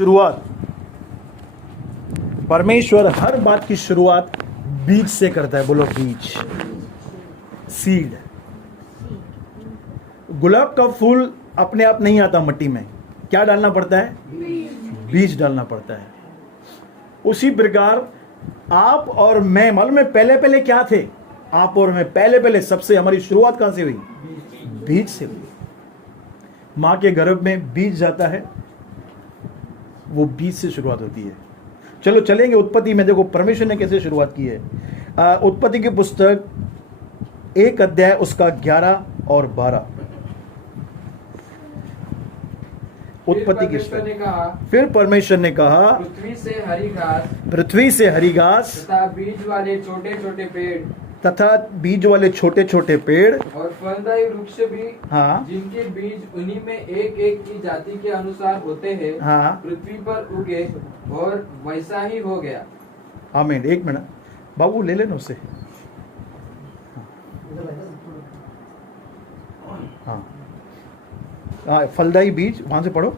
शुरुआत, परमेश्वर हर बात की शुरुआत बीज से करता है। बोलो बीज, सीड। गुलाब का फूल अपने आप नहीं आता मट्टी में, क्या डालना पड़ता है? बीज डालना पड़ता है। उसी प्रकार आप और मैं, मालूम है पहले पहले क्या थे? आप और मैं पहले पहले सबसे हमारी शुरुआत कहां से हुई? बीज से हुई। मां के गर्भ में बीज जाता है, वो बीज से शुरुआत होती है। चलो चलेंगे उत्पत्ति में। देखो परमेश्वर ने कैसे शुरुआत की है। उत्पत्ति की पुस्तक 1 अध्याय उसका 11 और 12। उत्पत्ति की पुस्तक। फिर परमेश्वर ने कहा, पृथ्वी से हरी घास तथा बीज वाले छोटे छोटे पेड़ और फलदायी वृक्ष भी, हाँ, जिनके बीज उन्हीं में एक एक की जाति के अनुसार होते हैं, हाँ, पृथ्वी पर उगे, और वैसा ही हो गया। आमीन। एक मिनट बाबू, ले लेना उससे। हाँ, फलदायी बीज वहां से पढ़ो।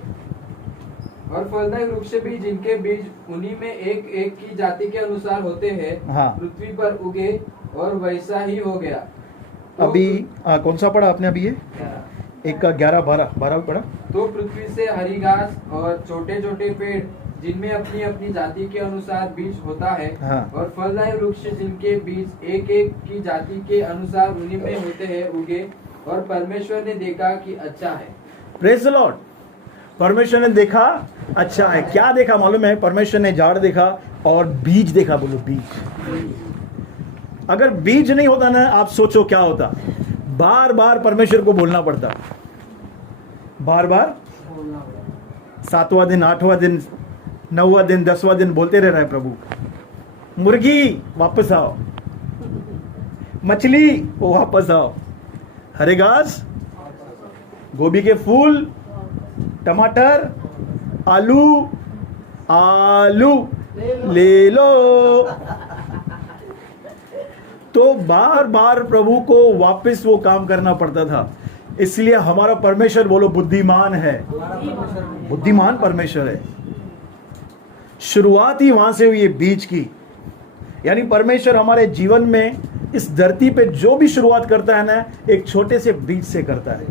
और फलदायी वृक्ष भी, जिनके बीज उन्हीं में एक एक की जाति के अनुसार होते हैं, हाँ, पृथ्वी पर उगे, और वैसा ही हो गया। तो अभी कौन सा पढ़ा आपने? अभी ये 1 का 11 12 पढ़ा। तो पृथ्वी से हरी घास और छोटे छोटे पेड़, जिनमें अपनी अपनी जाति के अनुसार बीज होता है, हाँ, और फलदायी वृक्ष, जिनके बीज एक एक की जाति के अनुसार उन्हीं में होते हैं, उगे, और परमेश्वर ने देखा कि अच्छा है। Praise the Lord. परमेश्वर ने देखा अच्छा है। क्या देखा मालूम है? परमेश्वर ने झाड़ देखा और बीज देखा। बोलो बीज। अगर बीज नहीं होता ना, आप सोचो क्या होता। बार बार परमेश्वर को बोलना पड़ता, बार बार। 7वां दिन, 8वां दिन, 9वां दिन, 10वां दिन बोलते रह रहा है प्रभु, मुर्गी वापस आओ, मछली वो वापस आओ, हरे घास, गोभी के फूल, टमाटर, आलू आलू ले लो। तो बार बार प्रभु को वापस वो काम करना पड़ता था। इसलिए हमारा परमेश्वर, बोलो बुद्धिमान है। बुद्धिमान परमेश्वर है। शुरुआत ही वहां से हुई है, बीज की। यानी परमेश्वर हमारे जीवन में, इस धरती पे जो भी शुरुआत करता है ना, एक छोटे से बीज से करता है।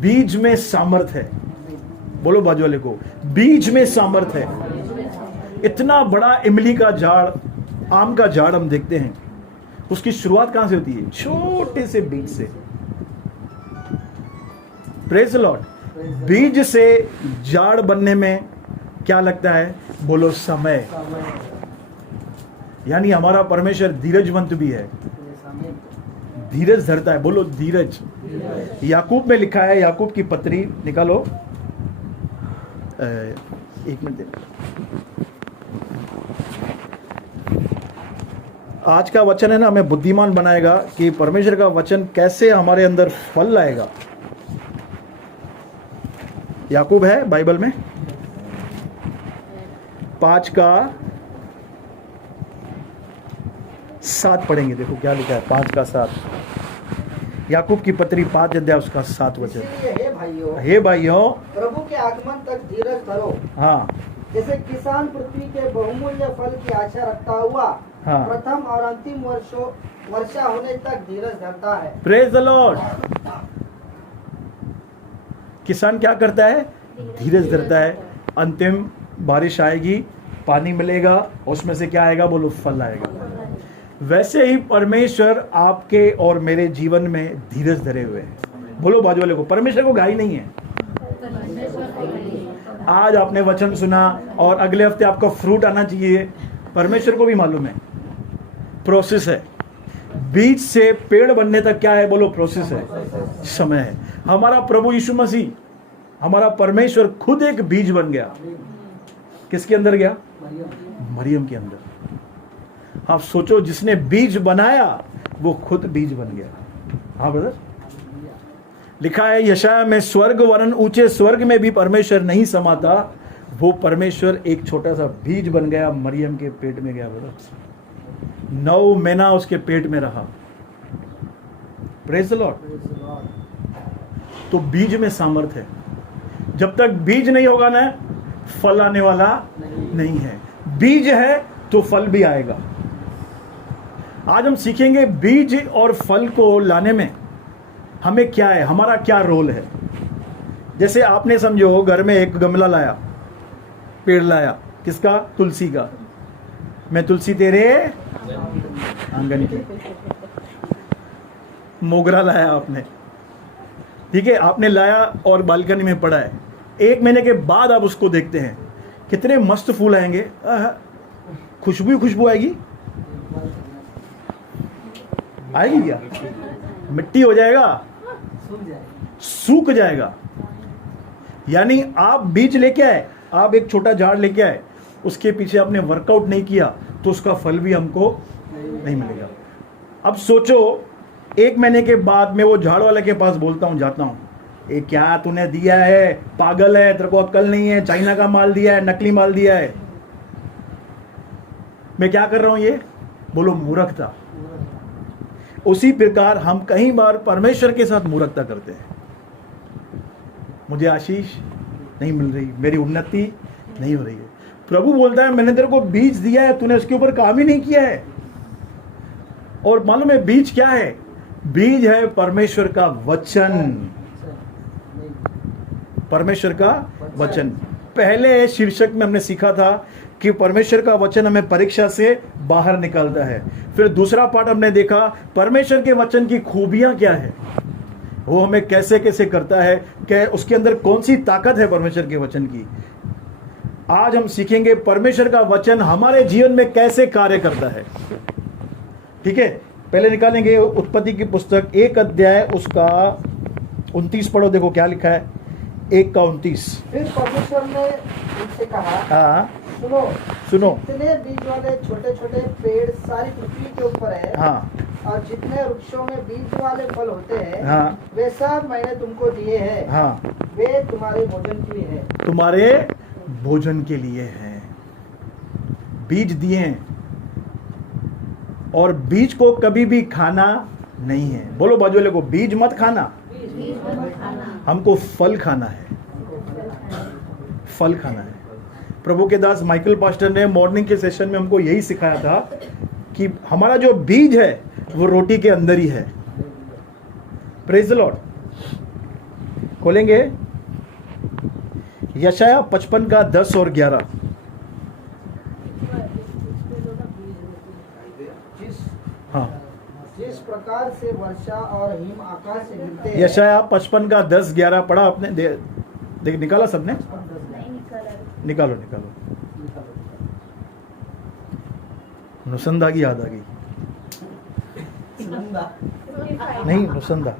बीज में सामर्थ है। बोलो बाजू वाले को, बीज में सामर्थ है। इतना बड़ा इमली का झाड़, आम का झाड़ हम देखते हैं, उसकी शुरुआत कहां से होती है? छोटे से बीज से। Praise the Lord. बीज से झाड़ बनने में क्या लगता है? बोलो समय। यानी हमारा परमेश्वर धीरजवंत भी है, धीरज धरता है। बोलो धीरज। याकूब में लिखा है, याकूब की पत्री निकालो। एक मिनट। आज का वचन है ना, हमें बुद्धिमान बनाएगा कि परमेश्वर का वचन कैसे हमारे अंदर फल लाएगा। याकूब है बाइबल में, 5 का 7 पढ़ेंगे। देखो क्या लिखा है, 5 का 7। याकूब की पत्री 5 अध्याय उसका 7 वचन। हे भाइयों, प्रभु के आगमन तक धीरज धरो। हाँ, जैसे किसान पृथ्वी के बहुमूल्य फल की आशा रखता हुआ, हाँ, प्रथम और अंतिम वर्षा होने तक धीरज धरता है। Praise the Lord. किसान क्या करता है? धीरज धरता है। अंतिम बारिश आएगी, पानी मिलेगा, उसमें से क्या आएगा? बोलो फल आएगा। वैसे ही परमेश्वर आपके और मेरे जीवन में धीरज धरे हुए हैं। बोलो बाजू वाले को, परमेश्वर को घाई नहीं है। आज आपने वचन सुना और अगले हफ्ते आपका फ्रूट आना चाहिए, परमेश्वर को भी मालूम है। प्रोसेस है। बीज से पेड़ बनने तक क्या है? बोलो प्रोसेस है, समय है। हमारा प्रभु यीशु मसीह, हमारा परमेश्वर खुद एक बीज बन गया। किसके अंदर गया? मरियम के अंदर। आप सोचो, जिसने बीज बनाया वो खुद बीज बन गया। हाँ ब्रदर, लिखा है यशाया में, स्वर्ग वरन ऊंचे स्वर्ग में भी परमेश्वर नहीं समाता, वो परमेश्वर एक छोटा सा बीज बन गया, मरियम के पेट में गया। ब्रदर 9 महीना उसके पेट में रहा। Praise the Lord. तो बीज में सामर्थ है। जब तक बीज नहीं होगा ना, फल आने वाला नहीं है। बीज है तो फल भी आएगा। आज हम सीखेंगे बीज और फल को लाने में हमें क्या है, हमारा क्या रोल है। जैसे आपने समझो घर में एक गमला लाया, पेड़ लाया, किसका? तुलसी का। मैं तुलसी तेरे आंगन की। मोगरा लाया आपने, ठीक है, आपने लाया और बालकनी में पड़ा है। 1 महीने के बाद आप उसको देखते हैं, कितने मस्त फूल आएंगे, खुशबू खुशबू आएगी। आएगी क्या? मिट्टी हो जाएगा, सूख जाएगा। यानी आप बीज लेके आए, आप एक छोटा झाड़ लेके आए, उसके पीछे आपने वर्कआउट नहीं किया तो उसका फल भी हमको नहीं मिलेगा। अब सोचो 1 महीने के बाद मैं वो झाड़ वाले के पास बोलता हूँ, जाता हूँ, ये क्या तूने दिया है, पागल है, तेरे को अक्ल नहीं है, चाइना का माल दिया है, नकली माल दिया है। मैं क्या कर रहा हूं? ये बोलो मूर्खता। उसी प्रकार हम कई बार परमेश्वर के साथ मूर्खता करते हैं। मुझे आशीष नहीं मिल रही, मेरी उन्नति नहीं हो रही है। प्रभु बोलता है मैंने तेरे को बीज दिया है, तूने उसके ऊपर काम ही नहीं किया है। और मालूम है बीज क्या है? बीज है परमेश्वर का वचन। परमेश्वर का वचन। पहले शीर्षक में हमने सीखा था कि परमेश्वर का वचन हमें परीक्षा से बाहर निकालता है। फिर दूसरा पार्ट हमने देखा परमेश्वर के वचन की खूबियां क्या है, वो हमें कैसे कैसे करता है, क्या उसके अंदर कौन सी ताकत है परमेश्वर के वचन की। आज हम सीखेंगे परमेश्वर का वचन हमारे जीवन में कैसे कार्य करता है। ठीक है, पहले निकालेंगे उत्पत्ति की पुस्तक 1 अध्याय उसका 29 पढ़ो, देखो क्या लिखा है 1 का 29। फिर परमेश्वर ने उनसे कहा, हाँ सुनो, जितने बीज वाले छोटे छोटे पेड़ सारी पृथ्वी के ऊपर है, हाँ, और जितने वृक्षों में बीज वाले फल होते हैं, हाँ, वे सब मैंने तुमको दिए हैं। हाँ, वे तुम्हारे भोजन के लिए है। तुम्हारे भोजन के लिए है। बीज दिए हैं, और बीज को कभी भी खाना नहीं है। बोलो बाजू वाले को, बीज मत खाना, हमको फल खाना है, फल खाना है। प्रभु के दास माइकल पास्टर ने मॉर्निंग के सेशन में हमको यही सिखाया था कि हमारा जो बीज है वो रोटी के अंदर ही है। Praise the Lord. खोलेंगे यशाया 55 का 10 और 11। हाँ, जिस प्रकार से वर्षा और हिम आकाश से गिरते हैं। यशाया 55 का 10 11 पढ़ा आपने? देख निकाला सबने? निकालो निकालो। नुसंदा की याद आ गई। नहीं, नुसंदा।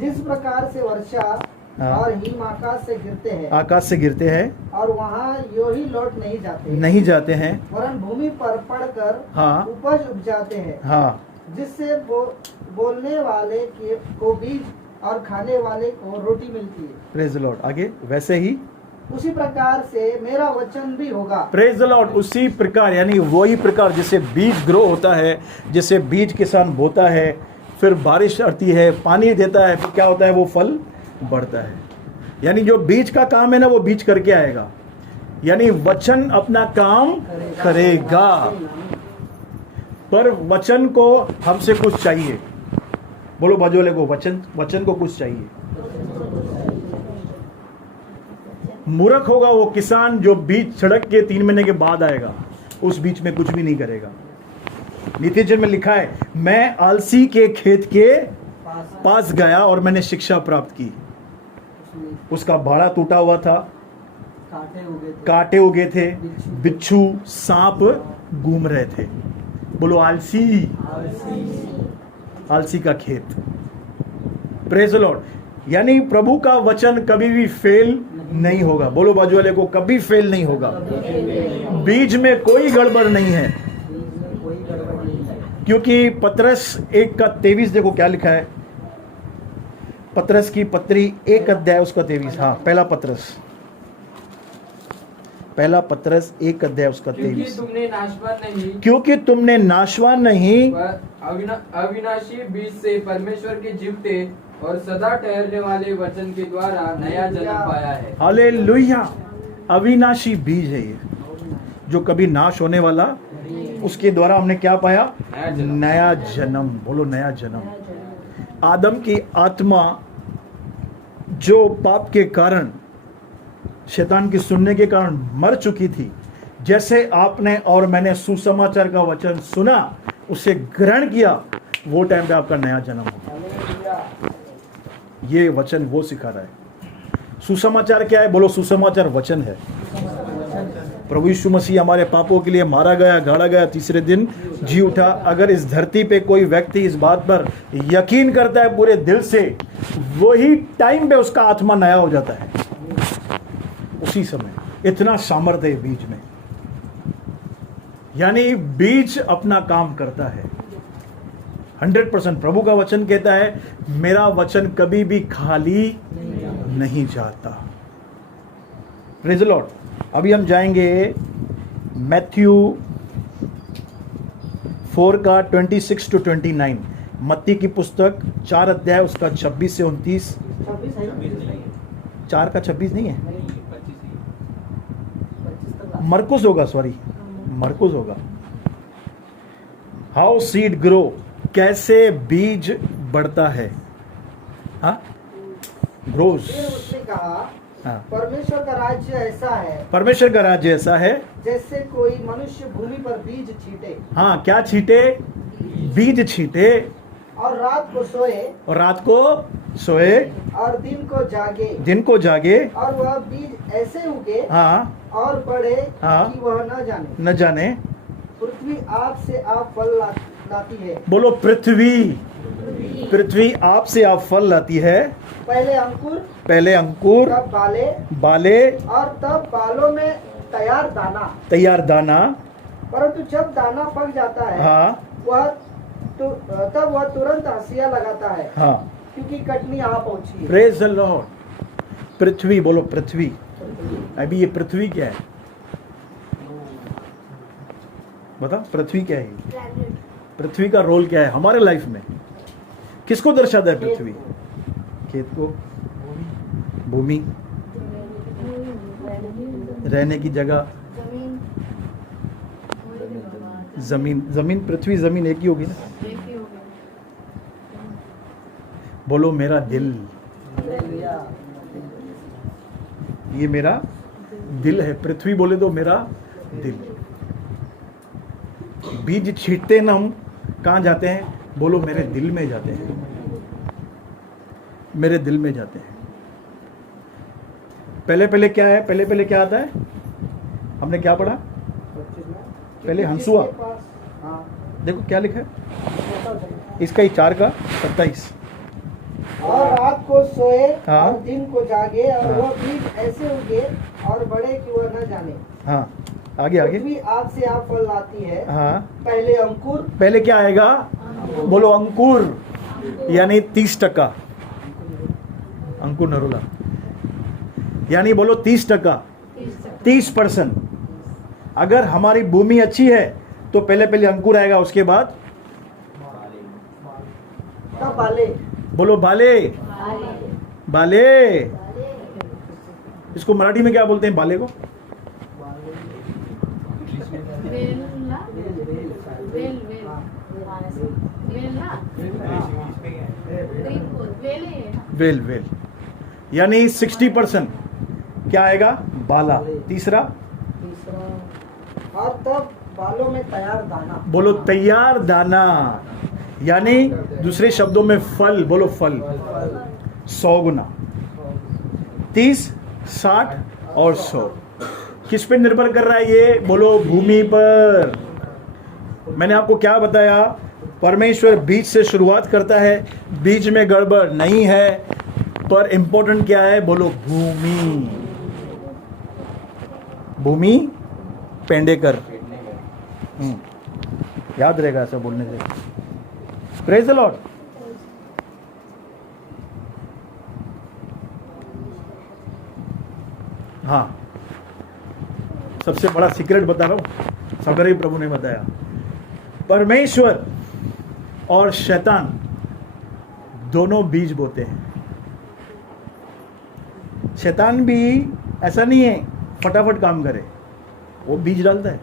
जिस प्रकार से वर्षा हाँ। और हिम आकाश से गिरते हैं, आकाश से गिरते हैं और वहाँ यो ही लौट नहीं जाते हैं, वरन भूमि पर पड़कर हाँ, उपज उपजाते हैं, हाँ, जिससे बोलने वाले को बीज और खाने वाले को रोटी मिलती है। Praise the Lord. आगे वैसे ही उसी प्रकार से मेरा वचन भी होगा। Praise the Lord. उसी प्रकार, यानी वही प्रकार जैसे बीज ग्रो होता है, जैसे बीज किसान बोता है, फिर बारिश आती है, पानी देता है, फिर क्या होता है, वो फल बढ़ता है। यानी जो बीज का काम है ना, वो बीज करके आएगा। यानी वचन अपना काम करेगा, पर वचन को हमसे कुछ चाहिए। बोलो बाजू वाले को, वचन को कुछ चाहिए। मूर्ख होगा वो किसान जो बीज छिड़क के 3 महीने के बाद आएगा, उस बीच में कुछ भी नहीं करेगा। नीतिजन में लिखा है, मैं आलसी के खेत के पास गया और मैंने शिक्षा प्राप्त की। उसका भाड़ा टूटा हुआ था, कांटे उगे थे, बिच्छू सांप घूम रहे थे। बोलो आलसी, आलसी का खेत। Praise the Lord. यानी प्रभु का वचन कभी भी फेल नहीं होगा। बोलो बाजू वाले को, कभी फेल नहीं होगा। बीज में कोई गड़बड़ नहीं है, क्योंकि पतरस 1 का 23 देखो क्या लिखा है। पतरस की पत्री 1 अध्याय उसका 23। हाँ, पहला पतरस 1 अध्याय उसका 23। क्योंकि तुमने नाशवान नहीं अविनाशी बीज से परमेश्वर के जीवते और सदा ठहरने वाले वचन के द्वारा नया जन्म पाया है। हालेलुया। अविनाशी बीज है ये, जो कभी नाश होने वाला, उसके द्वारा हमने क्या पाया? नया जन्म। नया जन्म। बोलो नया जन्म। आदम की आत्मा जो पाप के कारण, शैतान की सुनने के कारण मर चुकी थी, जैसे आपने और मैंने सुसमाचार का वचन सुना, उसे ग्रहण किया, वो टाइम पे आपका नया जन्म होगा। ये वचन वो सिखा रहा है। सुसमाचार क्या है? बोलो सुसमाचार वचन है। प्रभु यीशु मसीह हमारे पापों के लिए मारा गया, गाड़ा गया, तीसरे दिन जी उठा। अगर इस धरती पे कोई व्यक्ति इस बात पर यकीन करता है पूरे दिल से, वही टाइम पे उसका आत्मा नया हो जाता है, उसी समय। इतना सामर्थ्य है बीज में। यानी बीज अपना काम करता है 100%। प्रभु का वचन कहता है, मेरा वचन कभी भी खाली नहीं जाता। Praise the Lord. अभी हम जाएंगे मैथ्यू 4 का 26 to 29। मत्ती की पुस्तक 4 अध्याय, उसका 26 से 29। 26 है ना? 4 का 26 नहीं है, मरकुस होगा, सॉरी मरकुस होगा। हाउ सीड ग्रो, कैसे बीज बढ़ता है। हाँ, ग्रोज। फिर उसने कहा, हाँ, परमेश्वर का राज्य ऐसा है परमेश्वर का राज्य ऐसा है, जैसे कोई मनुष्य भूमि पर बीज छींटे हाँ क्या छींटे? बीज छींटे, और रात को सोए और रात को सोए, और दिन को जागे, दिन को जागे, और वह बीज ऐसे उगे हाँ और बढ़े हाँ। कि वह न जाने। न जाने। पृथ्वी आप से आप फल लाती है। बोलो पृथ्वी। पृथ्वी आप से आप फल लाती है। पहले अंकुर, पहले अंकुर, तब बाले, बाले, और तब बालों में तैयार दाना। तैयार दाना। परंतु जब दाना पक जाता है, हाँ तब वह तुरंत हंसिया लगाता है, हाँ। क्योंकि कटनी आ पहुंची है। Praise the Lord. पृथ्वी, बोलो पृथ्वी। अभी ये पृथ्वी क्या है? बता, पृथ्वी क्या है? पृथ्वी का रोल क्या है हमारे लाइफ में? किसको दर्शाता है पृथ्वी? खेत को, भूमि, रहने की जगह, जमीन। जमीन, पृथ्वी, जमीन एक ही होगी ना। बोलो मेरा दिल। ये मेरा दिल है। पृथ्वी बोले तो मेरा दिल। बीज छींटते ना हम कहाँ जाते हैं? बोलो मेरे दिल में जाते हैं, मेरे दिल में जाते हैं। पहले पहले क्या है? पहले पहले क्या आता है? हमने क्या पढ़ा? पहले हंसुआ। हाँ, देखो क्या लिखा है इसका ही 4 का 27। और रात को सोए हाँ। और दिन को जागे, और हाँ। वह बीज ऐसे उगे और बढ़े कि वह न जाने। हाँ, आगे आगे। पृथ्वी आप से आप फल लाती है। हाँ, पहले अंकुर, पहले क्या आएगा? बोलो अंकुर, यानी 30%। अंकुर नरोला, यानी बोलो 30%, 30%। अगर हमारी भूमि अच्छी है तो पहले पहले अंकुर आएगा, उसके बाद तब बाले। बोलो बाले। बाले, इसको मराठी में क्या बोलते हैं बाले को? वेल वेल, यानी 60% क्या आएगा? बाला। तीसरा, और तब बालों में तैयार दाना। बोलो तैयार दाना, यानी दूसरे शब्दों में फल। बोलो फल। 100 गुना, 30, 60 और 100। किस पे निर्भर कर रहा है ये? बोलो भूमि पर। मैंने आपको क्या बताया? परमेश्वर बीज से शुरुआत करता है, बीज में गड़बड़ नहीं है, पर इंपॉर्टेंट क्या है? बोलो भूमि। भूमि पेंडेकर। याद रहेगा ऐसा बोलने से। Praise the Lord. हाँ, सबसे बड़ा सीक्रेट बता रहा हूं, सवेरे ही प्रभु ने बताया। परमेश्वर और शैतान दोनों बीज बोते हैं। शैतान भी ऐसा नहीं है फटाफट काम करे, वो बीज डालता है।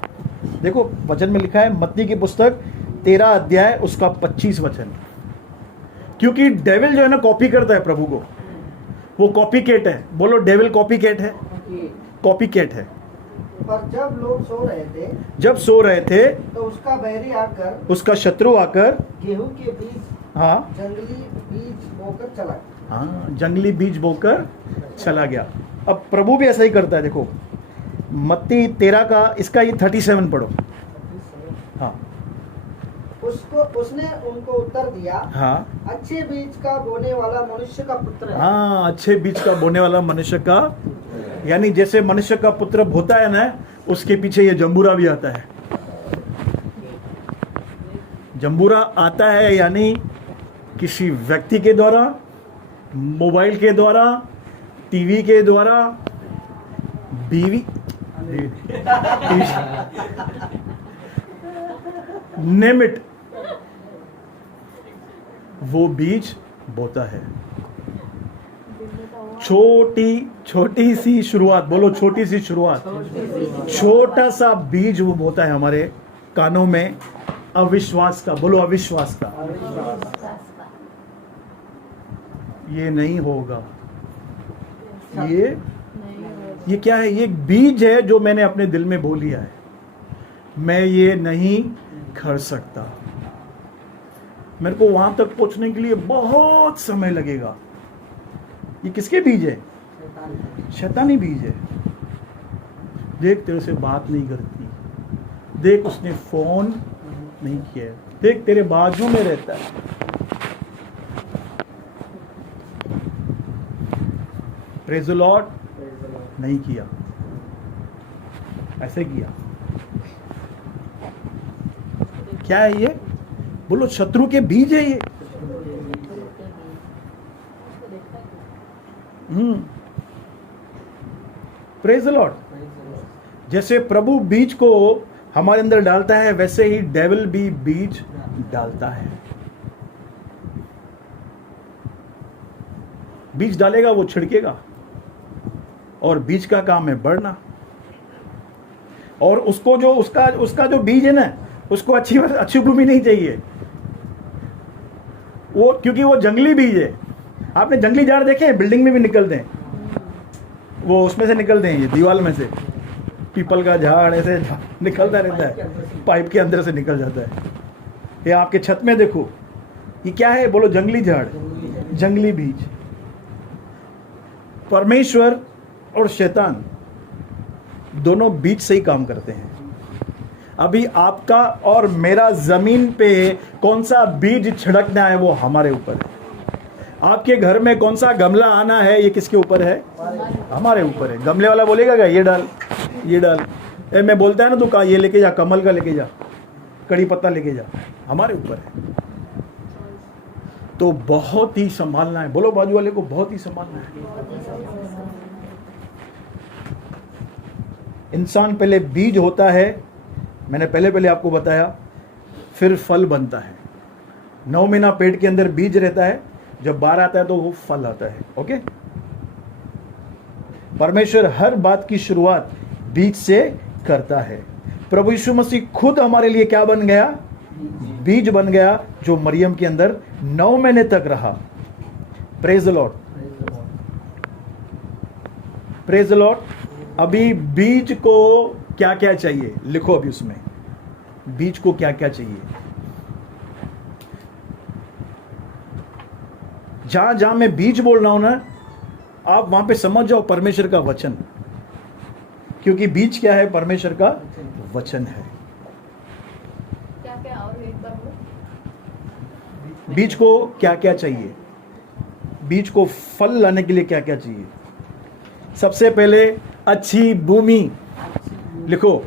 देखो वचन में लिखा है मत्ती की पुस्तक 13 अध्याय उसका 25 वचन। क्योंकि डेविल जो है ना कॉपी करता है प्रभु को, वो कॉपी केट है। बोलो डेविल कॉपी केट है, कॉपी केट है। पर जब लोग सो रहे थे तो उसका बैरी आकर, उसका शत्रु आकर गेहूं के बीज, हाँ जंगली बीज बोकर चला गया। हाँ जंगली बीज बोकर चला गया। अब प्रभु भी ऐसा ही करता है। देखो मत्ती 13 का इसका ये 37 पढ़ो। हाँ उसने उनको उत्तर दिया, हाँ अच्छे बीज का बोने वाला मनुष्य का पुत्र है। हाँ अच्छे बीज का बोने वाला मनुष्य का, यानी जैसे मनुष्य का पुत्र होता है ना, उसके पीछे ये जंबूरा भी आता है। जंबूरा आता है यानी किसी व्यक्ति के द्वारा, मोबाइल के द्वारा, टीवी के द्वारा, बीवी नेम इट, वो बीज बोता है। छोटी सी शुरुआत, बोलो छोटी सी शुरुआत, छोटा सा बीज वो बोता है हमारे कानों में, अविश्वास का। बोलो अविश्वास का। ये नहीं होगा, ये क्या है? ये बीज है जो मैंने अपने दिल में बो लिया है, मैं ये नहीं कर सकता, मेरे को वहां तक पहुंचने के लिए बहुत समय लगेगा। ये किसके बीज है? शैतानी बीज है। देख तेरे से बात नहीं करती, देख उसने फोन नहीं किया, देख तेरे बाजू में रहता है, प्रेज़ द लॉर्ड, नहीं किया, ऐसे किया। क्या है ये? बोलो शत्रु के बीज है ये। Praise the Lord. जैसे प्रभु बीज को हमारे अंदर डालता है, वैसे ही डेविल भी बीज डालता है। बीज डालेगा, वो छिड़केगा, और बीज का काम है बढ़ना। और उसको जो उसका जो बीज है ना, उसको अच्छी भूमि नहीं चाहिए, वो क्योंकि वो जंगली बीज है। आपने जंगली झाड़ देखे हैं? बिल्डिंग में भी निकलते हैं, वो उसमें से निकलते हैं, ये दीवार में से पीपल का झाड़ ऐसे निकलता रहता है, पाइप के अंदर से निकल जाता है। ये आपके छत में देखो, ये क्या है? बोलो जंगली झाड़, जंगली बीज। परमेश्वर और शैतान दोनों बीज से ही काम करते हैं। अभी आपका और मेरा जमीन पे कौन सा बीज छिड़कना है वो हमारे ऊपर है। आपके घर में कौन सा गमला आना है ये किसके ऊपर है? हमारे ऊपर है। गमले वाला बोलेगा क्या ये डाल, ये डाल, मैं बोलता है ना, तू का ये लेके जा, कमल का लेके जा, कड़ी पत्ता लेके जा, हमारे ऊपर है। तो बहुत ही संभालना है। बोलो बाजू वाले को, बहुत ही संभालना है। इंसान पहले बीज होता है, मैंने पहले आपको बताया, फिर फल बनता है। 9 महीना पेट के अंदर बीज रहता है, जब बाहर आता है तो वो फल आता है। ओके, परमेश्वर हर बात की शुरुआत बीज से करता है। प्रभु यीशु मसीह खुद हमारे लिए क्या बन गया? बीज बन गया, जो मरियम के अंदर 9 महीने तक रहा। Praise the Lord, praise the Lord. अभी बीज को क्या क्या चाहिए लिखो, अभी उसमें बीज को क्या क्या चाहिए। जहां जहां मैं बीज बोल रहा हूं ना, आप वहां पे समझ जाओ परमेश्वर का वचन, क्योंकि बीज क्या है? परमेश्वर का वचन है। क्या क्या और एक बार बोलो। बीज को क्या क्या चाहिए? बीज को फल लाने के लिए क्या क्या चाहिए? सबसे पहले अच्छी भूमि लिखो,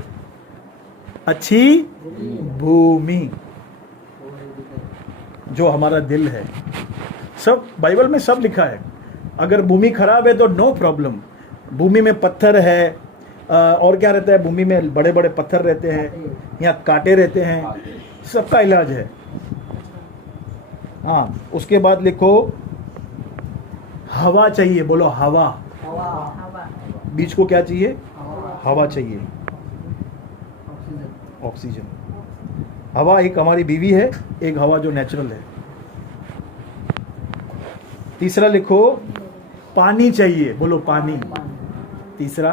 अच्छी भूमि, जो हमारा दिल है। सब बाइबल में सब लिखा है। अगर भूमि खराब है तो नो प्रॉब्लम। भूमि में पत्थर है, और क्या रहता है? भूमि में बड़े बड़े पत्थर रहते हैं, यहाँ कांटे रहते हैं, सबका इलाज है। हाँ, उसके बाद लिखो हवा चाहिए, बोलो हवा। हवा, हवा। बीज को क्या चाहिए? हवा, हवा चाहिए, ऑक्सीजन। ऑक्सीजन। हवा एक हमारी बीवी है, एक हवा जो नेचुरल है। तीसरा लिखो पानी चाहिए, बोलो पानी। तीसरा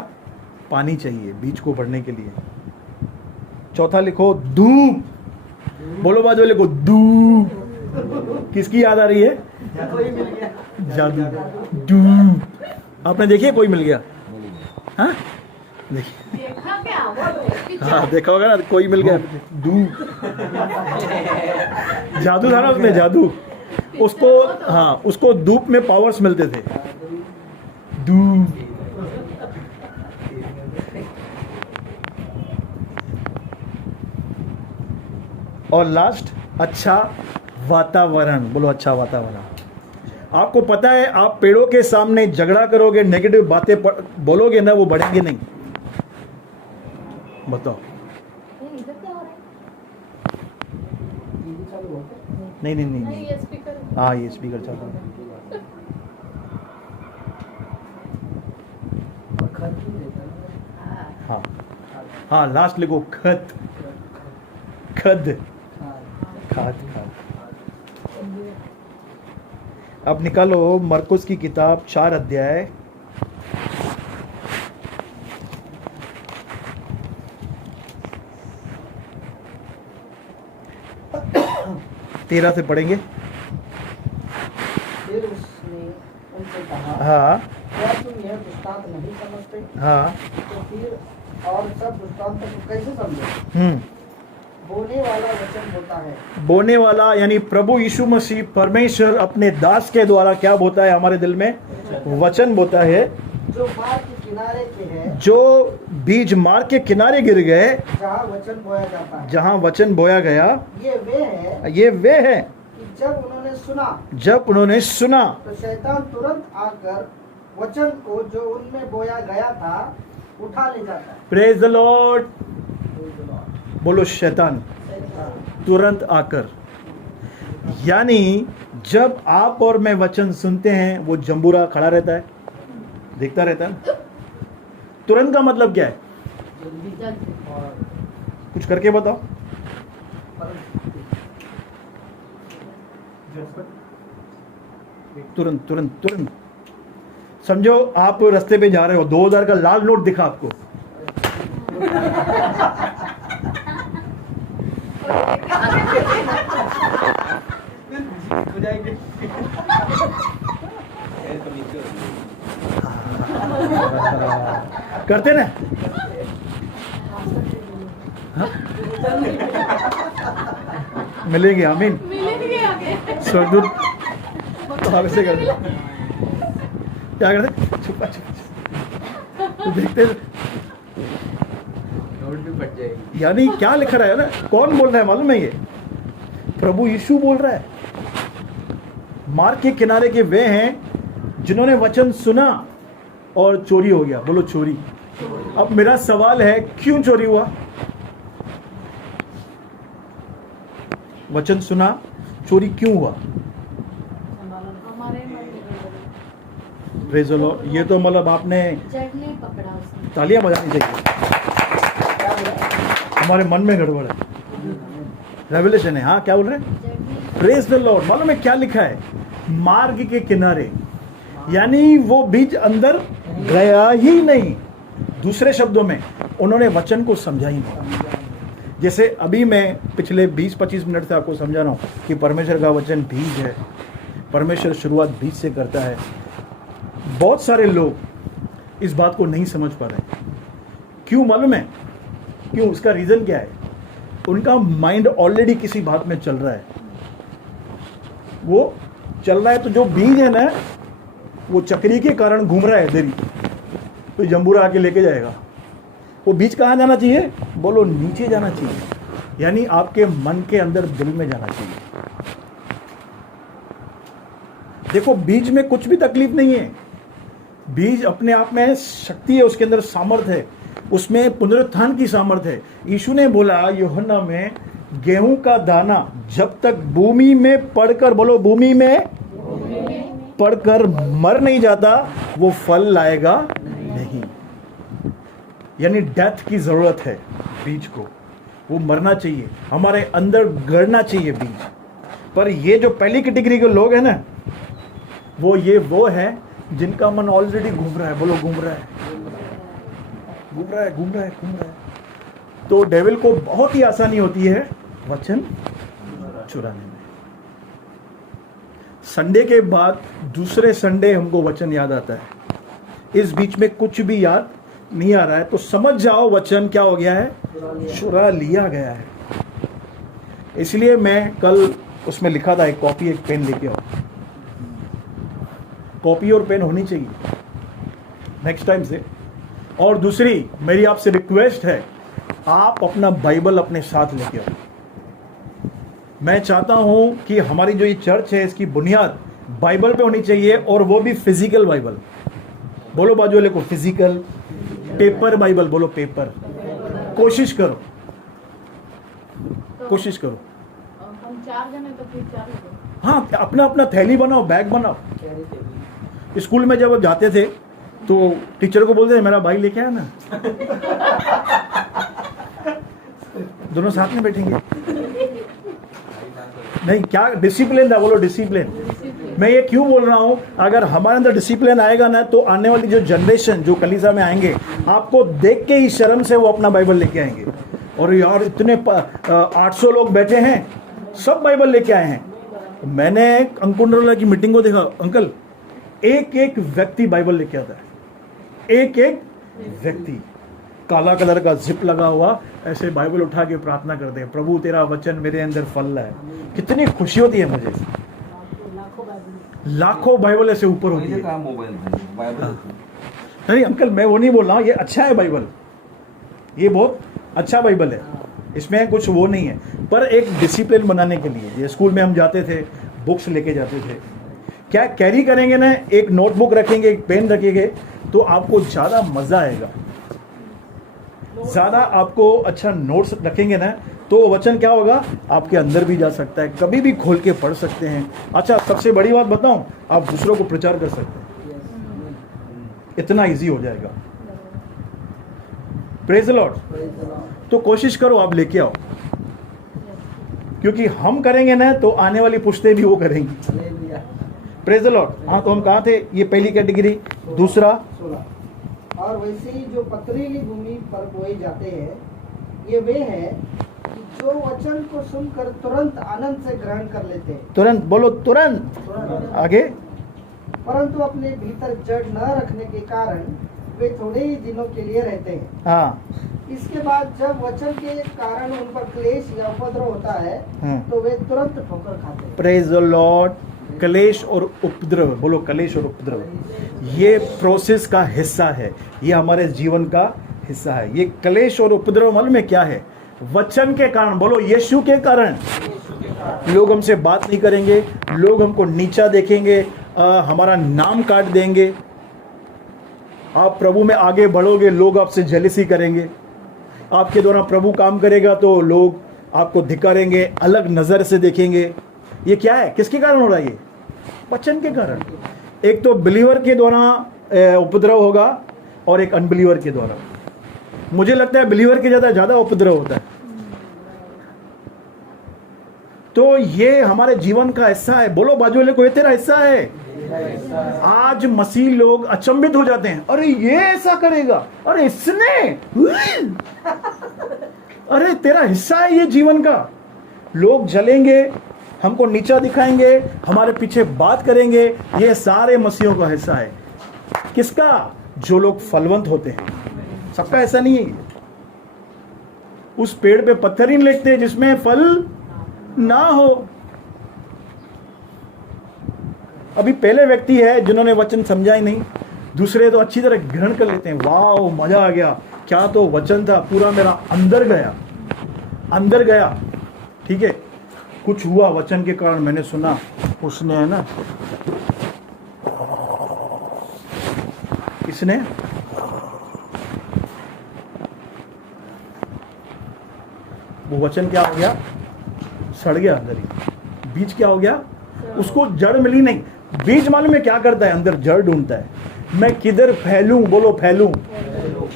पानी चाहिए बीज को बढ़ने के लिए। चौथा लिखो धूप, बोलो बाजू लिखो धूप। किसकी याद आ रही है? कोई मिल गया। जादू। धूप आपने देखी है? कोई मिल गया? हाँ देखिए, देखा क्या वो हाँ देखा होगा ना, कोई मिल गया। धूप, जादू था ना उसमें, जादू। उसको, हाँ उसको धूप में पावर्स मिलते थे। धूप। और लास्ट अच्छा वातावरण, बोलो अच्छा वातावरण। आपको पता है आप पेड़ों के सामने झगड़ा करोगे, नेगेटिव बातें बोलोगे ना, वो बढ़ेंगे नहीं। बताओ। ये इधर क्या हो रहा है? नहीं नहीं नहीं, नहीं नहीं। ये स्पीकर हाँ ये स्पीकर चल रहा है। हाँ हाँ, लास्ट लिखो खत। खद, खाद, खाद। अब निकालो मरकुस की किताब 4 अध्याय 13 से पढ़ेंगे। फिर उसने उनसे कहा, हाँ क्या तुम यह दृष्टांत नहीं समझते? हाँ। तो फिर और सब दृष्टांत को कैसे समझे? बोने वाला वचन होता है। बोने वाला यानी प्रभु यीशु मसीह परमेश्वर अपने दास के द्वारा क्या बोता है हमारे दिल में? वचन बोता है। जो मार्ग के किनारे के है, जो बीज मार्ग के किनारे गिर गए, जहाँ वचन बोया जाता है, जहाँ वचन बोया गया, ये वे है ये वे हैं कि जब उन्होंने सुना जब उन्होंने सुना तो शैतान तुरंत आकर वचन को जो उनमें बोया गया था उठा ले जाता है। Praise the Lord. बोलो शैतान तुरंत आकर, यानी जब आप और मैं वचन सुनते हैं, वो जंबूरा खड़ा रहता है, देखता रहता है। तुरंत का मतलब क्या है? कुछ करके बताओ। तुरंत तुरंत तुरंत। समझो आप रास्ते पे जा रहे हो, 2000 का लाल नोट दिखा आपको, करते ना? हाँ? मिलेंगे, आमीन। मिलेंगे आगे। स्वर्गदूत तो आप ऐसे करते, क्या करते? छुपा छुपा तो देखते, नोट भी फट जाएगी। यानी क्या लिखा रहा है ना? कौन बोल रहा है मालूम है? ये प्रभु यीशु बोल रहा है। मार्ग के किनारे के वे हैं जिन्होंने वचन सुना और चोरी हो गया। बोलो चोरी। अब मेरा सवाल है, क्यों चोरी हुआ? वचन सुना, चोरी क्यों हुआ? हमारे मन में प्रेज़ द लॉर्ड। ये तो मतलब आपने जड़ ने पकड़ा उसने। तालियां बजानी चाहिए। हमारे मन में गड़बड़ है। रेवलेशन है। हाँ क्या बोल रहे हैं? जड़ ने प्रेज़ द लॉर्ड। मालूम है क्या लिखा है? मार्ग के किनारे, यानी वो बीज अंदर गया ही नहीं। दूसरे शब्दों में उन्होंने वचन को समझा ही नहीं। जैसे अभी मैं पिछले 20-25 मिनट से आपको समझा रहा हूँ कि परमेश्वर का वचन बीज है। परमेश्वर शुरुआत बीज से करता है। बहुत सारे लोग इस बात को नहीं समझ पा रहे। क्यों मालूम है? क्यों? उसका रीज़न क्या है? उनका माइंड ऑलरेडी किसी बात में चल रहा है। वो चल रहा है, तो जो बीज है ना, वो चक्री के कारण घूम रहा है इधर ही, तो जंबूरा आके लेके जाएगा। वो बीज कहाँ जाना चाहिए? बोलो नीचे जाना चाहिए, यानी आपके मन के अंदर, दिल में जाना चाहिए। देखो बीज में कुछ भी तकलीफ नहीं है। बीज अपने आप में शक्ति है, उसके अंदर सामर्थ है, उसमें पुनरुत्थान की सामर्थ है। यीशु ने बोला यूहन्ना में गेहूं का दाना जब तक भूमि में पड़कर, बोलो भूमि में पड़कर मर नहीं जाता, वो फल लाएगा नहीं। यानी डेथ की जरूरत है बीज को, वो मरना चाहिए, हमारे अंदर गड़ना चाहिए बीज। पर ये जो पहली कैटेगरी के लोग हैं ना, वो है जिनका मन ऑलरेडी घूम रहा है, बोलो घूम रहा है। तो डेविल को बहुत ही आसानी होती है वचन चुराने में। संडे के बाद दूसरे संडे हमको वचन याद आता है, इस बीच में कुछ भी याद नहीं आ रहा है, तो समझ जाओ वचन क्या हो गया है, चुरा लिया गया है। इसलिए मैं कल उसमें लिखा था, एक कॉपी एक पेन लेके आओ। कॉपी और पेन होनी चाहिए नेक्स्ट टाइम से। और दूसरी मेरी आपसे रिक्वेस्ट है, आप अपना बाइबल अपने साथ लेके आओ। मैं चाहता हूं कि हमारी जो ये चर्च है इसकी बुनियाद बाइबल पे होनी चाहिए, और वो भी फिजिकल बाइबल। बोलो बाजू वाले को, फिजिकल पेपर बाइबल, बोलो पेपर। कोशिश करो। हम 4 जन हैं तो फिर 4 लोग। हाँ, अपना अपना थैली बनाओ, बैग बनाओ। स्कूल में जब जाते थे तो टीचर को बोलते थे मेरा भाई लेके आया ना, दोनों साथ में बैठेंगे। नहीं, क्या डिसिप्लिन था, बोलो डिसिप्लिन। मैं ये क्यों बोल रहा हूं, अगर हमारे अंदर डिसिप्लिन आएगा ना, तो आने वाली जो जनरेशन जो कलीसिया में आएंगे, आपको देख के ही शर्म से वो अपना बाइबल लेके आएंगे। और यार इतने 800 लोग बैठे हैं, सब बाइबल लेके आए हैं। मैंने अंकुंडरोला की मीटिंग को देखा, अंकल एक एक व्यक्ति बाइबल लेके आता है, एक एक व्यक्ति काला कलर का जिप लगा हुआ, ऐसे बाइबल उठा के प्रार्थना करते हैं, प्रभु तेरा वचन मेरे अंदर फल लाए। कितनी खुशी होती है मुझे। लाखों बाइबल ऐसे ऊपर होती है। नहीं अंकल, मैं वो नहीं बोल रहा हूँ, ये अच्छा है बाइबल, ये बहुत अच्छा बाइबल है, इसमें कुछ वो नहीं है। पर एक डिसिप्लिन बनाने के लिए, ये स्कूल में हम जाते थे, बुक्स लेके जाते थे, क्या कैरी करेंगे ना, एक नोटबुक रखेंगे, एक पेन रखेंगे, तो आपको ज़्यादा मज़ा आएगा। ज़्यादा आपको अच्छा नोट्स रखेंगे ना, तो वचन क्या होगा, आपके अंदर भी जा सकता है, कभी भी खोल के पढ़ सकते हैं। अच्छा, सबसे बड़ी बात बताऊं, आप दूसरों को प्रचार कर सकते हैं, इतना इजी हो जाएगा। Praise the Lord. तो कोशिश करो आप लेके आओ, क्योंकि हम करेंगे ना तो आने वाली पुश्तें भी वो करेंगी। Praise the Lord. हाँ, तो हम कहाँ थे, ये पहली कैटेगरी। दूसरा, और वैसे ही जो पथरीली भूमि पर बोए जाते हैं, ये वे हैं कि जो वचन को सुनकर तुरंत आनंद से ग्रहण कर लेते हैं। तुरंत, बोलो तुरंत। आगे, परंतु अपने भीतर जड़ न रखने के कारण वे थोड़े ही दिनों के लिए रहते हैं। हाँ, इसके बाद जब वचन के कारण उन पर क्लेश या उपद्रव होता है, तो वे तुरंत ठोकर खाते हैं। Praise the Lord. क्लेश और उपद्रव, बोलो क्लेश और उपद्रव, ये प्रोसेस का हिस्सा है, ये हमारे जीवन का हिस्सा है। ये क्लेश और उपद्रव मालूम है क्या है, वचन के कारण, बोलो यीशु के कारण। लोग हमसे बात नहीं करेंगे, लोग हमको नीचा देखेंगे, हमारा नाम काट देंगे। आप प्रभु में आगे बढ़ोगे, लोग आपसे जेलसी करेंगे। आपके द्वारा प्रभु काम करेगा तो लोग आपको धिक्कारेंगे, अलग नज़र से देखेंगे। ये क्या है, किसके कारण हो रहा है, ये वचन के कारण। एक तो बिलीवर के द्वारा उपद्रव होगा और एक अनबिलीवर के द्वारा। मुझे लगता है बिलीवर के ज़्यादा उपद्रव होता है। तो ये हमारे जीवन का हिस्सा है। बोलो बाजू वाले को, ये तेरा हिस्सा है। आज मसीह लोग अचंभित हो जाते हैं, अरे ये ऐसा करेगा, अरे इसने, अरे तेरा हिस्सा है ये जीवन का। लोग जलेंगे, हमको नीचा दिखाएंगे, हमारे पीछे बात करेंगे, ये सारे मसीहों का हिस्सा है। किसका, जो लोग फलवंत होते हैं। सबका ऐसा नहीं है। उस पेड़ पे पत्थर ही लगते जिसमें फल ना हो। अभी पहले व्यक्ति है जिन्होंने वचन समझा ही नहीं, दूसरे तो अच्छी तरह ग्रहण कर लेते हैं, वाह मजा आ गया, क्या तो वचन था, पूरा मेरा अंदर गया। ठीक है, कुछ हुआ वचन के कारण, मैंने सुना, उसने है ना, इसने वो वचन क्या हो गया, सड़ गया अंदर ही। बीज क्या हो गया? उसको जड़ मिली नहीं। बीज मालूम है क्या करता है? अंदर जड़ ढूंढता है, मैं किधर फैलूं, बोलो फैलूं,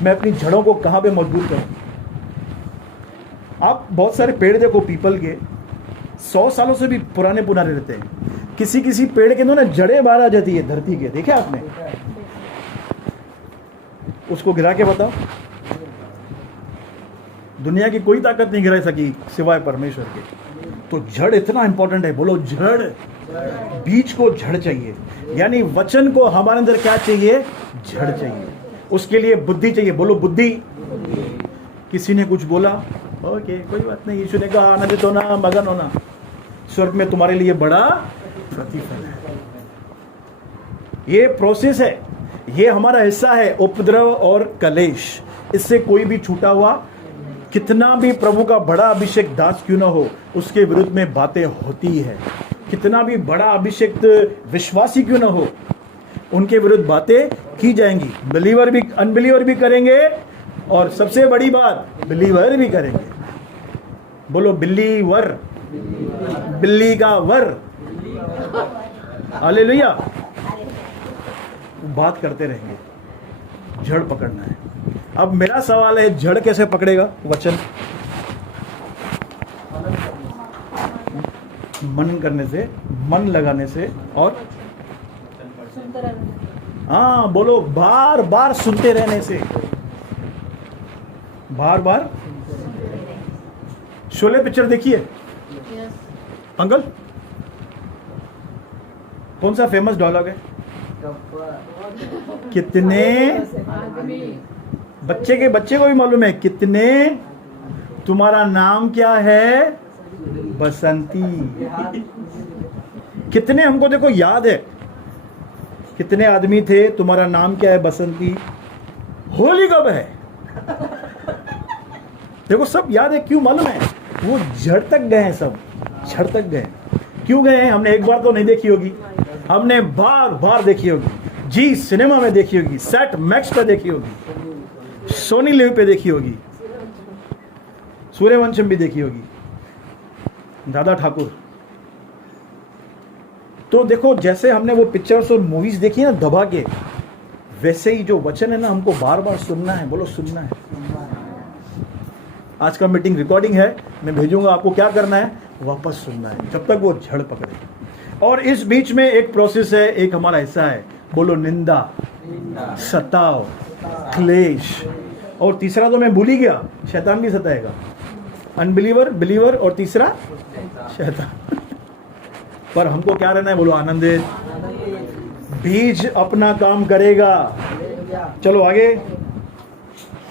मैं अपनी जड़ों को कहां पे मजबूत करूं। आप बहुत सारे पेड़ देखो पीपल के, 100 सालों से भी पुराने रहते हैं। किसी किसी पेड़ के अंदर ना जड़ें बाहर आ जाती है धरती के, देखे आपने? उसको गिरा के बताओ, दुनिया की कोई ताकत नहीं गिरा सकी सिवाय परमेश्वर के। तो जड़ इतना इंपॉर्टेंट है, बोलो जड़। बीज को जड़ चाहिए, यानी वचन को हमारे अंदर क्या चाहिए? जड़ चाहिए। उसके लिए बुद्धि चाहिए, बोलो बुद्धि। किसी ने कुछ बोला, ओके कोई बात नहीं, यीशु ने कहा आनंदित होना, मगन होना, स्वर्ग में तुम्हारे लिए बड़ा प्रतिफल है। ये प्रोसेस है, ये हमारा हिस्सा है, उपद्रव और कलेश। इससे कोई भी छूटा हुआ, कितना भी प्रभु का बड़ा अभिषेक दास क्यों ना हो, उसके विरुद्ध में बातें होती है। कितना भी बड़ा अभिषेक विश्वासी क्यों ना हो, उनके विरुद्ध बातें की जाएंगी। बिलीवर भी, अनबिलीवर भी करेंगे, और सबसे बड़ी बात बिलीवर भी करेंगे। बोलो बिलीवर, बिल्ली का वर। हालेलुया। बात करते रहेंगे, जड़ पकड़ना है। अब मेरा सवाल है, जड़ कैसे पकड़ेगा? वचन, मनन करने से, मन लगाने से, और हाँ बोलो बार बार सुनते रहने से। बार बार। शोले पिक्चर देखिए अंकल, कौन सा फेमस डायलॉग है? कितने बच्चे को भी मालूम है, कितने, तुम्हारा नाम क्या है? बसंती। कितने, हमको देखो याद है, कितने आदमी थे, तुम्हारा नाम क्या है? बसंती। होली कब है? देखो सब याद है, क्यों मालूम है? वो जड़ तक गए हैं, सब जड़ तक गए। क्यों गए हैं? हमने एक बार तो नहीं देखी होगी, हमने बार बार देखी होगी। जी सिनेमा में देखी होगी, सेट मैक्स पे देखी होगी, सोनी लिव पे देखी होगी, सूर्यवंशम भी देखी होगी, दादा ठाकुर। तो देखो जैसे हमने वो पिक्चर्स और मूवीज देखी है ना दबा के, वैसे ही जो वचन है ना, हमको बार बार सुनना है। बोलो सुनना है। आज का मीटिंग रिकॉर्डिंग है, मैं भेजूंगा आपको, क्या करना है? वापस सुनना है, जब तक वो झड़ पकड़े। और इस बीच में एक प्रोसेस है, एक हमारा हिस्सा है, बोलो निंदा, सताव, क्लेश, और तीसरा तो मैं भूल ही गया, शैतान भी सताएगा। अनबिलीवर, बिलीवर, और तीसरा शैतान। पर हमको क्या रहना है? बोलो आनंदित। बीज अपना काम करेगा। चलो आगे।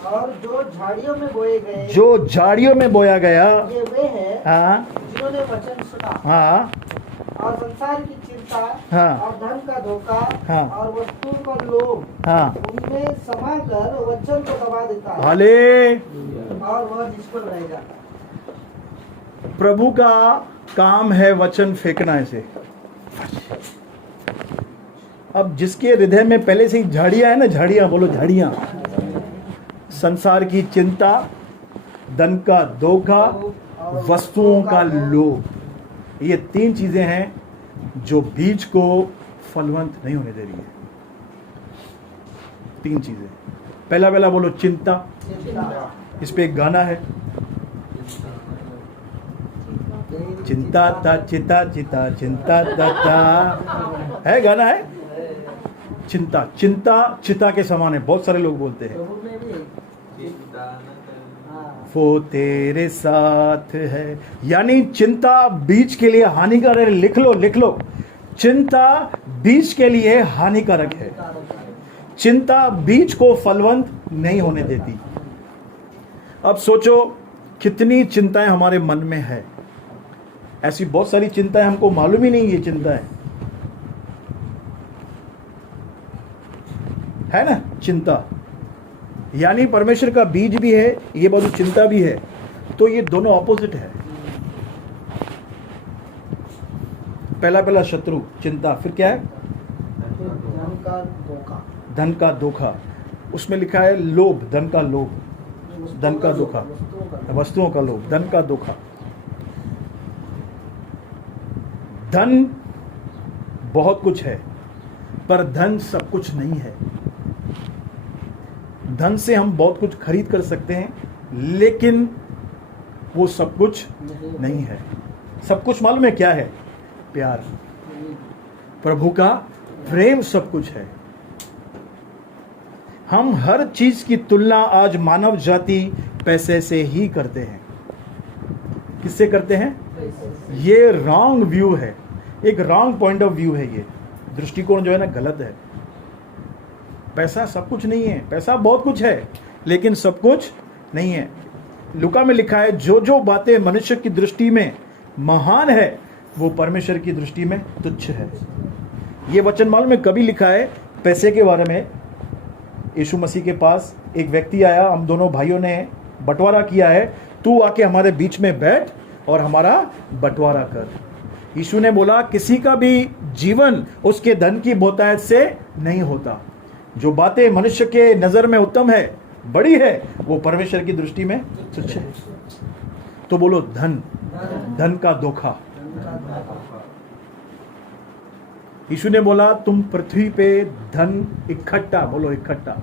और जो झाड़ियों में बोए गए, जो झाड़ियों में बोया गया, ये वे हैं हाँ जिन्होंने वचन सुना हाँ और संसार की चिंता, हाँ, और धन का धोखा, हाँ, और वस्तुओं का लोभ, हाँ, उनमें समाकर वचन को दबा देता है, हाले। और वह निष्फल रहेगा। प्रभु का काम है वचन फेंकना ऐसे। अब जिसके हृदय में पहले से ही झाड़ियां है ना, झाड़ियां, बोलो झाड़ियां, संसार की चिंता, धन का धोखा, वस्तुओं का लोभ, ये 3 चीजें हैं जो बीज को फलवंत नहीं होने दे रही है। 3 चीजें। पहला बोलो चिंता। इस पे एक गाना है, चिंता ता चिता चिता चिंता ता, है गाना है। चिंता, चिंता चिता के समान है, बहुत सारे लोग बोलते हैं वो तेरे साथ है, यानी चिंता बीज के लिए हानिकारक है। लिख लो, चिंता बीज के लिए हानिकारक है। चिंता बीज को फलवंत नहीं होने देती। अब सोचो कितनी चिंताएं हमारे मन में है, ऐसी बहुत सारी चिंताएं हमको मालूम ही नहीं ये चिंता है ना। चिंता यानी परमेश्वर का बीज भी है, ये बाजू चिंता भी है, तो ये दोनों ऑपोजिट है। पहला शत्रु चिंता, फिर क्या है? धन का धोखा। उसमें लिखा है लोभ, धन का लोभ, धन का धोखा, वस्तुओं का लोभ, धन का धोखा। धन बहुत कुछ है, पर धन सब कुछ नहीं है। धन से हम बहुत कुछ खरीद कर सकते हैं, लेकिन वो सब कुछ नहीं है। सब कुछ मालूम है क्या है? प्यार। प्रभु का प्रेम सब कुछ है। हम हर चीज की तुलना आज मानव जाति पैसे से ही करते हैं। किससे करते हैं? ये रॉन्ग व्यू है, एक रॉन्ग पॉइंट ऑफ व्यू है। ये दृष्टिकोण जो है ना, गलत है। पैसा सब कुछ नहीं है। पैसा बहुत कुछ है, लेकिन सब कुछ नहीं है। लूका में लिखा है, जो जो बातें मनुष्य की दृष्टि में महान है, वो परमेश्वर की दृष्टि में तुच्छ है। ये वचन मालूम में कभी लिखा है? पैसे के बारे में। यीशु मसीह के पास एक व्यक्ति आया, हम दोनों भाइयों ने बंटवारा किया है, तू आके हमारे बीच में बैठ और हमारा बंटवारा कर। यीशु ने बोला, किसी का भी जीवन उसके धन की बहुतायत से नहीं होता। जो बातें मनुष्य के नजर में उत्तम है, बड़ी है, वो परमेश्वर की दृष्टि में तुच्छ है। तो बोलो धन, धन का धोखा। यीशु ने बोला, तुम पृथ्वी पे धन इकट्ठा, बोलो इकट्ठा।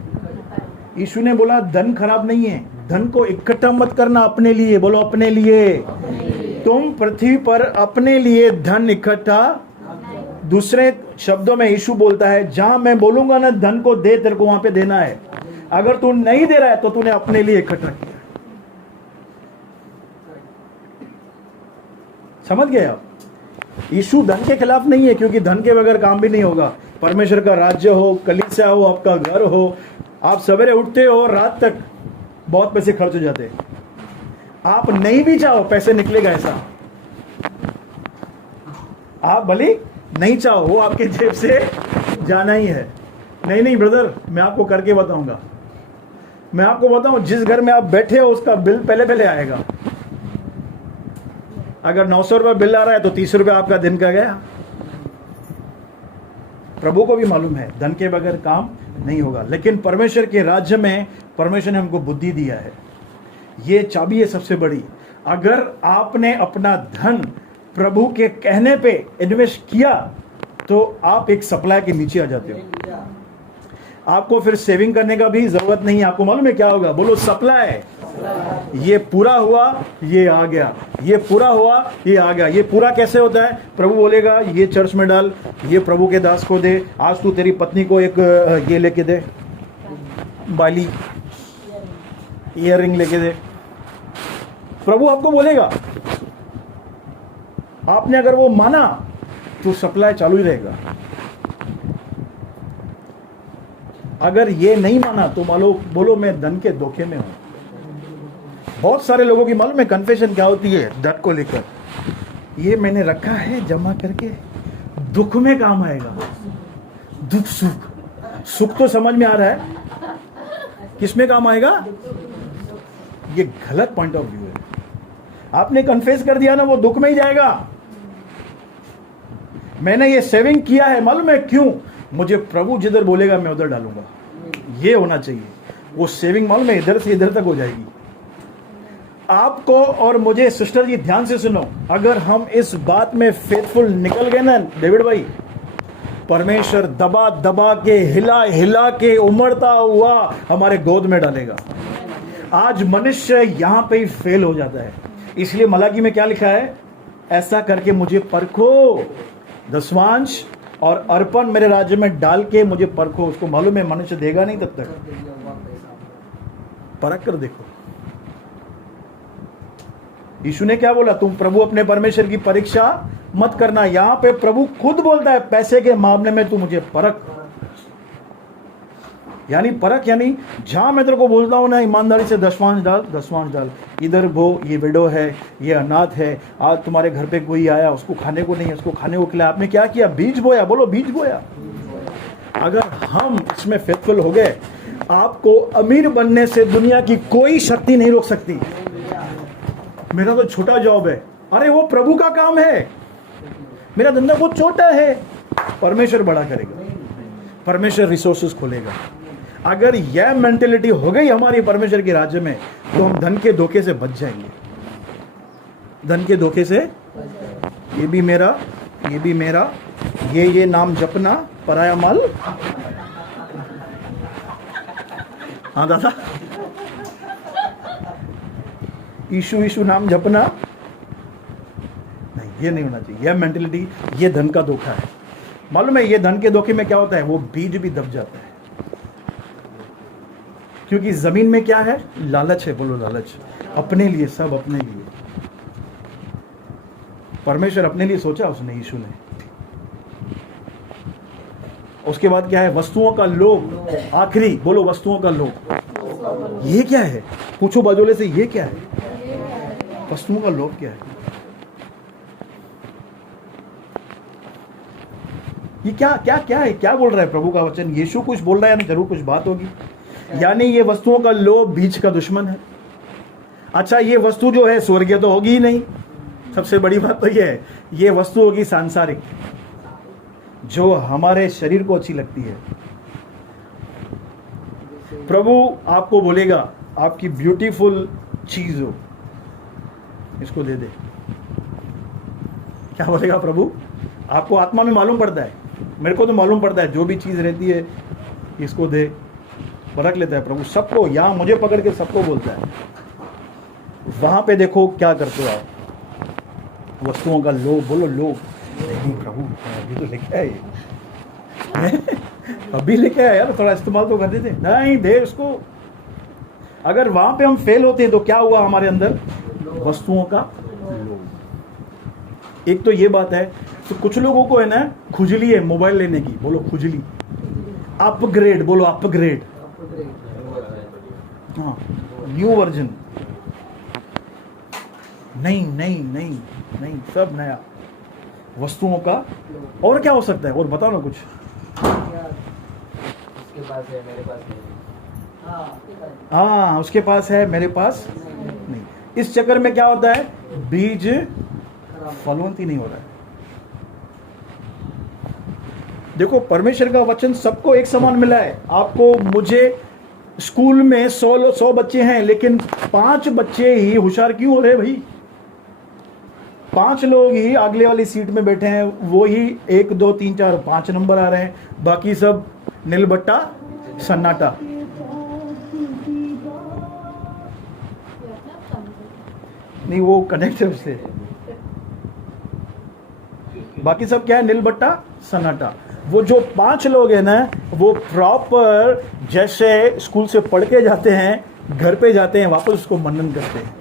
यीशु ने बोला, धन खराब नहीं है, धन को इकट्ठा मत करना अपने लिए, बोलो अपने लिए। तुम पृथ्वी पर अपने लिए धन इकट्ठा। दूसरे शब्दों में यीशु बोलता है, जहां मैं बोलूंगा ना धन को दे, तेरे को वहां पे देना है। अगर तू नहीं दे रहा है तो तूने अपने लिए इकट्ठा किया। समझ गए आप? यीशु धन के खिलाफ नहीं है, क्योंकि धन के बगैर काम भी नहीं होगा। परमेश्वर का राज्य हो, कलीसिया हो, आपका घर हो, आप सवेरे उठते हो, रात तक बहुत पैसे खर्च हो जाते हैं। आप नहीं भी चाहो पैसे निकलेगा ऐसा। आप भले नहीं चाहो, वो आपके जेब से जाना ही है। नहीं ब्रदर, मैं आपको करके बताऊंगा। मैं आपको बताऊं, जिस घर में आप बैठे हो उसका बिल पहले आएगा। अगर 900 रुपये बिल आ रहा है तो 30 रुपये आपका दिन का गया। प्रभु को भी मालूम है धन के बगैर काम नहीं होगा, लेकिन परमेश्वर के राज्य में परमेश्वर ने हमको बुद्धि दिया है। ये चाबी है सबसे बड़ी। अगर आपने अपना धन प्रभु के कहने पे इन्वेस्ट किया तो आप एक सप्लाई के नीचे आ जाते हो। आपको फिर सेविंग करने का भी जरूरत नहीं है। आपको मालूम है क्या होगा? बोलो सप्लाई। ये पूरा हुआ, ये आ गया, ये पूरा हुआ, ये आ गया। ये पूरा कैसे होता है? प्रभु बोलेगा, ये चर्च में डाल, ये प्रभु के दास को दे, आज तू तेरी पत्नी को एक ये लेके दे, बाली, ईयररिंग लेके दे। प्रभु आपको बोलेगा। आपने अगर वो माना तो सप्लाई चालू ही रहेगा। अगर ये नहीं माना तो बोलो मैं धन के धोखे में हूं। बहुत सारे लोगों की मालूम है कन्फेशन क्या होती है धन को लेकर? ये मैंने रखा है जमा करके, दुख में काम आएगा। दुख सुख तो समझ में आ रहा है, किस में काम आएगा? ये गलत पॉइंट ऑफ व्यू है। आपने कन्फेस कर दिया ना, वो दुख में ही जाएगा। मैंने ये सेविंग किया है, मालूम है क्यों? मुझे प्रभु जिधर बोलेगा मैं उधर डालूंगा। ये होना चाहिए। वो सेविंग मालूम है इधर से इधर तक हो जाएगी। आपको और मुझे, सिस्टर जी ध्यान से सुनो, अगर हम इस बात में फेथफुल निकल गए ना डेविड भाई, परमेश्वर दबा दबा के, हिला हिला के, उमड़ता हुआ हमारे गोद में डालेगा। आज मनुष्य यहां पे ही फेल हो जाता है। इसलिए मलाकी में क्या लिखा है? ऐसा करके मुझे परखो, दशमांश और अर्पण मेरे राज्य में डाल के मुझे परखो। उसको मालूम है मनुष्य देगा नहीं तब तक। परख कर देखो। यीशु ने क्या बोला? तुम प्रभु अपने परमेश्वर की परीक्षा मत करना। यहां पे प्रभु खुद बोलता है, पैसे के मामले में तू मुझे परख। यानी परख, यानी जहां मैं तेरे को बोलता हूं ना, ईमानदारी से दशमांश डाल। इधर वो ये विडो है, ये अनाथ है, आज तुम्हारे घर पे कोई आया, उसको खाने को नहीं है, उसको खाने को खिलाया। आपने क्या किया? बीज बोया। बोलो बीज बोया। अगर हम इसमें फेथफुल हो गए, आपको अमीर बनने से दुनिया की कोई शक्ति नहीं रोक सकती। मेरा तो छोटा जॉब है, अरे वो प्रभु का काम है। मेरा धंधा बहुत छोटा है, परमेश्वर बड़ा करेगा, परमेश्वर रिसोर्सेस खोलेगा। अगर यह मेंटेलिटी हो गई हमारी परमेश्वर के राज्य में, तो हम धन के धोखे से बच जाएंगे। धन के धोखे से, ये भी मेरा ये भी मेरा, ये नाम जपना, पराया माल। हाँ दादा, ईशु ईशु नाम जपना नहीं, ये नहीं होना चाहिए। यह मेंटेलिटी, ये धन का धोखा है। मालूम है ये धन के धोखे में क्या होता है, वो बीज भी दब जाता है। क्योंकि जमीन में क्या है, लालच है। बोलो लालच, अपने लिए, सब अपने लिए। परमेश्वर अपने लिए सोचा उसने, यीशु ने। उसके बाद क्या है, वस्तुओं का लोभ। आखिरी बोलो, वस्तुओं का लोभ। ये क्या है, पूछो बाजोले से, ये क्या है, वस्तुओं का लोभ क्या है? ये क्या क्या क्या है, क्या बोल रहा है प्रभु का वचन? यीशु कुछ बोल रहा है, यानी जरूर कुछ बात होगी। यानी ये वस्तुओं का लोभ बीज का दुश्मन है। अच्छा, ये वस्तु जो है स्वर्गीय तो होगी ही नहीं। सबसे बड़ी बात तो ये है, ये वस्तु होगी सांसारिक, जो हमारे शरीर को अच्छी लगती है। प्रभु आपको बोलेगा, आपकी ब्यूटीफुल चीज हो, इसको दे दे। क्या बोलेगा प्रभु? आपको आत्मा में मालूम पड़ता है, मेरे को तो मालूम पड़ता है, जो भी चीज रहती है इसको दे। परख लेता है प्रभु सबको, यहां मुझे पकड़ के सबको बोलता है। वहां पे देखो क्या करते हो आप, वस्तुओं का लोभ। बोलो लोभ नहीं प्रभु, अभी तो लेके आए अभी लेके आया यार, थोड़ा इस्तेमाल तो कर देते। नहीं दे उसको। अगर वहां पे हम फेल होते हैं तो क्या हुआ हमारे अंदर, वस्तुओं का लोभ। एक तो ये बात है। तो कुछ लोगों को है ना खुजली है मोबाइल लेने की। बोलो खुजली। अपग्रेड, बोलो अपग्रेड। हाँ, न्यू वर्जन। नहीं नहीं नहीं नहीं, सब नया, वस्तुओं का। और क्या हो सकता है, और बताओ ना कुछ। उसके पास है, मेरे पास नहीं। हाँ, उसके पास है, मेरे पास नहीं। इस चक्कर में क्या होता है, बीज फलवंत ही नहीं हो रहा है। देखो, परमेश्वर का वचन सबको एक समान मिला है। आपको, मुझे, स्कूल में 100 बच्चे हैं, लेकिन 5 बच्चे ही होशियार क्यों हो रहे भाई? 5 लोग ही अगले वाली सीट में बैठे हैं, वो ही 1 2 3 4 5 नंबर आ रहे हैं, बाकी सब नीलबट्टा सन्नाटा। नहीं, वो कनेक्ट है उससे। बाकी सब क्या है, नीलबट्टा सन्नाटा। वो जो 5 लोग हैं ना, वो प्रॉपर जैसे स्कूल से पढ़ के जाते हैं, घर पे जाते हैं, वापस उसको मनन करते हैं,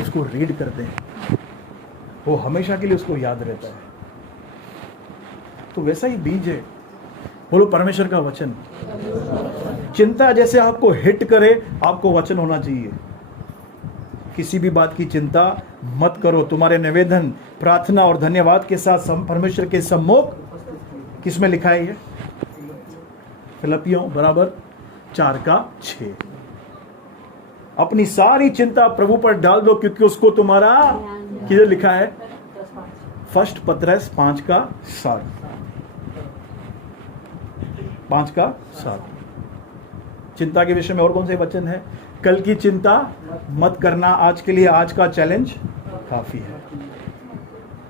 उसको रीड करते हैं, वो हमेशा के लिए उसको याद रहता है। तो वैसा ही बीज है। बोलो परमेश्वर का वचन। चिंता जैसे आपको हिट करे, आपको वचन होना चाहिए। किसी भी बात की चिंता मत करो, तुम्हारे निवेदन, प्रार्थना और धन्यवाद के साथ परमेश्वर के सम्मुख, किसमें लिखा है ये? फिलिपियों बराबर 4:6। अपनी सारी चिंता प्रभु पर डाल दो, क्योंकि उसको तुम्हारा, किधर लिखा है? 1 पतरस 5:7। 5:7। चिंता के विषय में और कौन से वचन है? कल की चिंता मत करना, आज के लिए आज का चैलेंज काफी है।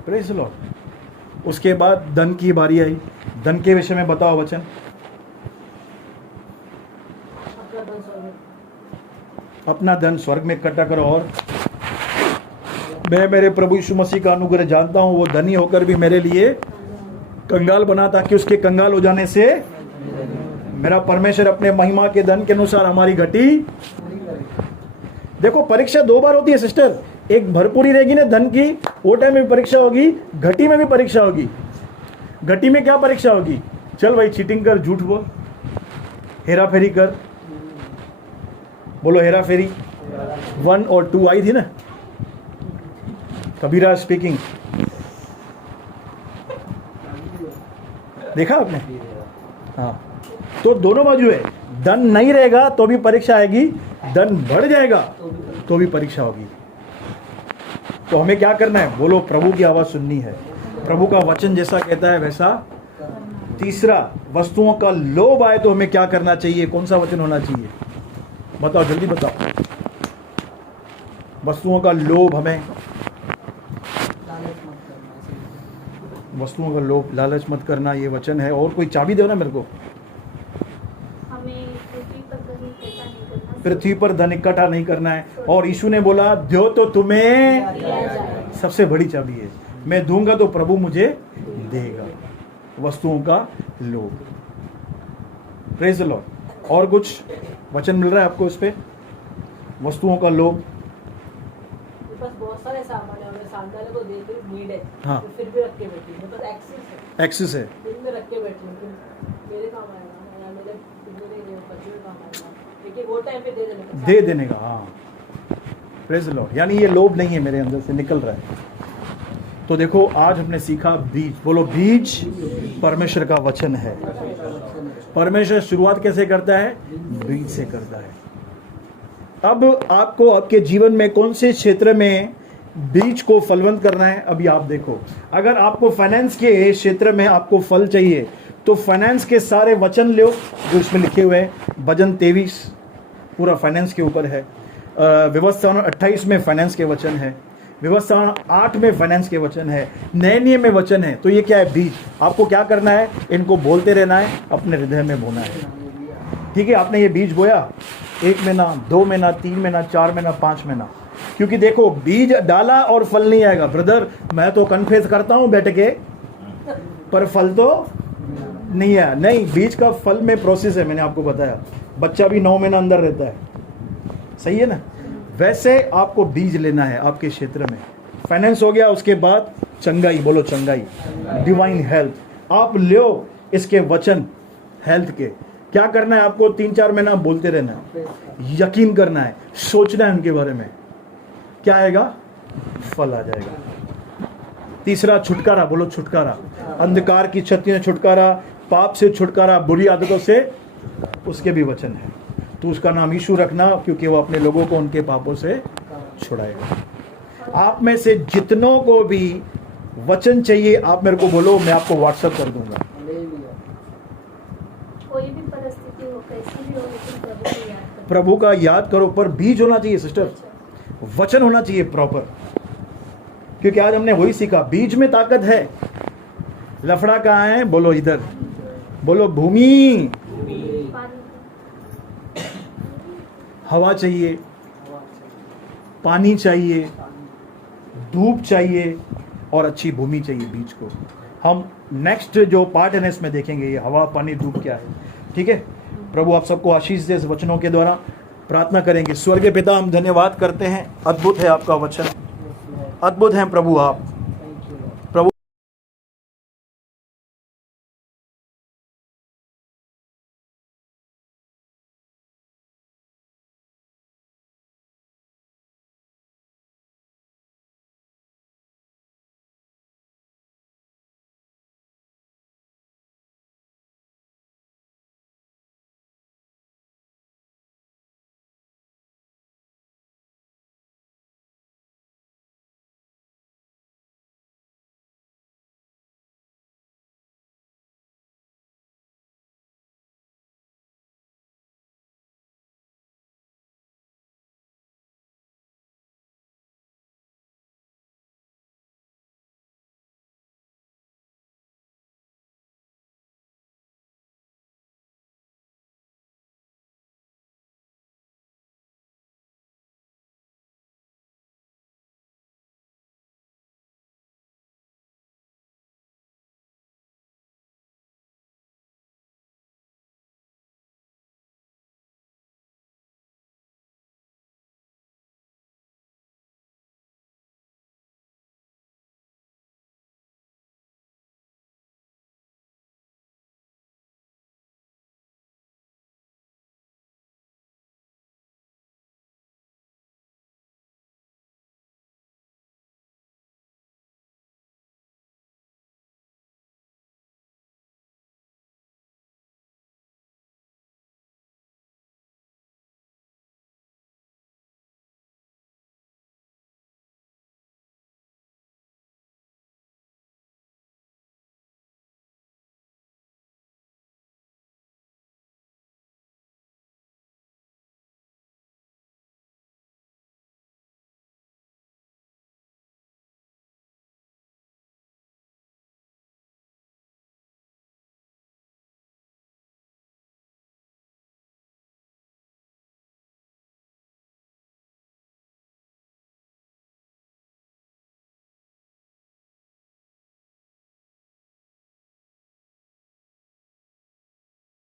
Praise the Lord. उसके बाद धन की बारी आई। धन के विषय में बताओ वचन। अपना धन स्वर्ग में इकट्ठा करो। और मैं मेरे प्रभु यीशु मसीह का अनुग्रह जानता हूं, वो धनी होकर भी मेरे लिए कंगाल बना, ताकि उसके कंगाल हो जाने से मेरा परमेश्वर अपने महिमा के धन के अनुसार हमारी घटी। देखो, परीक्षा 2 बार होती है सिस्टर। एक भरपूरी रहेगी ना धन की, वो टाइम में भी परीक्षा होगी, घटी में भी परीक्षा होगी। घटी में क्या परीक्षा होगी? चल भाई, चीटिंग कर, झूठ बोल, हेरा फेरी कर। बोलो हेरा फेरी। 1 और 2 आई थी ना, कबीरा स्पीकिंग। देखा आपने? हाँ, तो दोनों बाजू है। धन नहीं रहेगा तो भी परीक्षा आएगी, धन बढ़ जाएगा तो भी परीक्षा होगी। तो हमें क्या करना है? बोलो, प्रभु की आवाज सुननी है। प्रभु का वचन जैसा कहता है वैसा। तीसरा, वस्तुओं का लोभ आए तो हमें क्या करना चाहिए? कौन सा वचन होना चाहिए? बताओ, जल्दी बताओ। वस्तुओं का लोभ, हमें वस्तुओं का लोभ, लालच मत करना, ये वचन है। और कोई चाबी दो ना मेरे को। हमें पृथ्वी पर धन इकट्ठा नहीं करना, पृथ्वी पर धन इकट्ठा नहीं करना है। और यीशु ने बोला दो तो तुम्हें, दिया जाए। सबसे बड़ी चाबी है, मैं दूंगा तो प्रभु मुझे देगा। वस्तुओं का लोभ। Praise the Lord. और कुछ वचन मिल रहा है आपको इस पे? वस्तुओं का लोभ। मेरे पास बहुत सारे सामान है, मैं सामने वाले को देख रही नीड है, हाँ। तो फिर भी रख के बैठी हूँ। मेरे पास एक्सेस है, एक्सेस है। फिर मैं रख के बैठी हूँ कि मेरे काम आएगा या मेरे बच्चों के काम आएगा, लेकिन वो टाइम पे दे देने का, दे देने का। हाँ, प्रेज द लॉर्ड। यानी ये लोभ नहीं है, मेरे अंदर से निकल रहा है। तो देखो आज हमने सीखा बीज। बोलो बीज परमेश्वर का वचन है। परमेश्वर शुरुआत कैसे करता है? बीज से करता है। अब आपको आपके जीवन में कौन से क्षेत्र में बीज को फलवंत करना है, अभी आप देखो। अगर आपको फाइनेंस के क्षेत्र में आपको फल चाहिए तो फाइनेंस के सारे वचन लो जो इसमें लिखे हुए हैं। भजन 23 पूरा फाइनेंस के ऊपर है। व्यवस्था 28 में फाइनेंस के वचन है। व्यवस्था 8 में फाइनेंस के वचन है। नए नियम में वचन है। तो ये क्या है? बीज। आपको क्या करना है? इनको बोलते रहना है, अपने हृदय में बोना है। ठीक है, आपने ये बीज बोया 1 महीना, 2 महीना, 3 महीना, 4 महीना, 5 महीना। क्योंकि देखो बीज डाला और फल नहीं आएगा। ब्रदर मैं तो कन्फेस करता हूं बैठ के, पर फल तो नहीं आया। नहीं, बीज का फल में प्रोसेस है, मैंने आपको बताया। बच्चा भी 9 महीना अंदर रहता है, सही है ना? वैसे आपको बीज लेना है आपके क्षेत्र में। फाइनेंस हो गया, उसके बाद चंगाई। बोलो चंगाई, डिवाइन हेल्थ। आप लो इसके वचन हेल्थ के। क्या करना है आपको? 3-4 महीना बोलते रहना है, यकीन करना है, सोचना है उनके बारे में। क्या आएगा? फल आ जाएगा। तीसरा छुटकारा। बोलो छुटकारा। अंधकार की शक्ति से छुटकारा, पाप से छुटकारा, बुरी आदतों से, उसके भी वचन है। तो उसका नाम यीशु रखना, क्योंकि वो अपने लोगों को उनके पापों से छुड़ाएगा। आप में से जितनों को भी वचन चाहिए आप मेरे को बोलो, मैं आपको व्हाट्सएप कर दूंगा। कोई भी परिस्थिति हो, कैसी भी हो, लेकिन प्रभु को याद करो। प्रभु का याद करो, पर बीज होना चाहिए सिस्टर, वचन होना चाहिए प्रॉपर। क्योंकि आज हमने वही सीखा, बीज में ताकत है। लफड़ा कहाँ है? बोलो इधर। बोलो भूमि। पानी हवा चाहिए, पानी चाहिए, धूप चाहिए और अच्छी भूमि चाहिए बीज को। हम नेक्स्ट जो पार्ट है ना इसमें देखेंगे ये हवा, पानी, धूप क्या है। ठीक है, प्रभु आप सबको आशीष दे इस वचनों के द्वारा। प्रार्थना करेंगे। स्वर्गीय पिता, हम धन्यवाद करते हैं, अद्भुत है आपका वचन, अद्भुत हैं प्रभु आप।